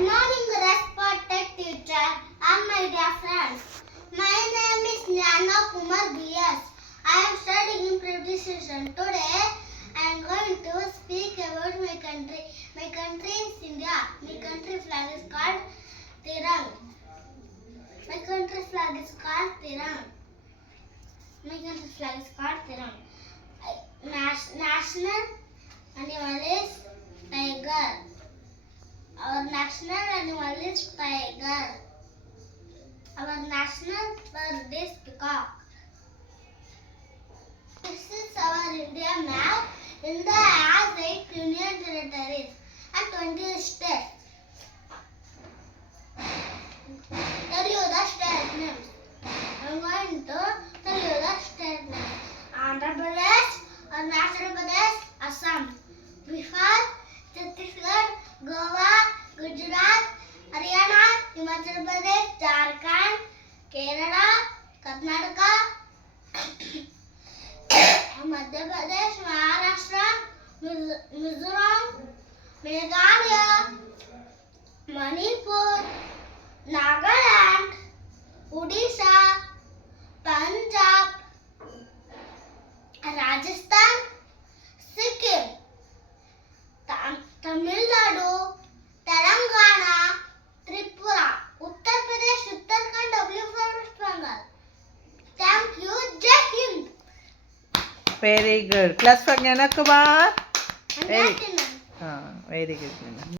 morning, respected teacher and my dear friends. My name is Jnana Kumar B.S. I am studying in Precision. Today, I am going to speak about my country. My country is India. My country flag is called Tiranga. My country flag is called Tiranga. My country flag is called Tiranga. National animal is tiger. Our national animal is tiger. Our national bird is peacock. This is our India map. India has 8 union territories and 20 states. Tell you the state names. I am going to tell you the state names. Andhra Pradesh, Arunachal Pradesh, Assam, Bihar, Chhattisgarh, Goa, Gujarat, Haryana, Himachal Pradesh, Jharkhand, Kerala, Karnataka, Madhya Pradesh, Maharashtra, Mizoram, Meghalaya, Manipur, Nagaland, Odisha, Punjab, Rajasthan, Sikkim, Tamil Nadu, Telangana, Tripura, Uttar Pradesh, Uttarakhand, W for West Bengal. Thank you. Jai Hind. Very good. Class for Jnana Kumar. And Very Latin. very good.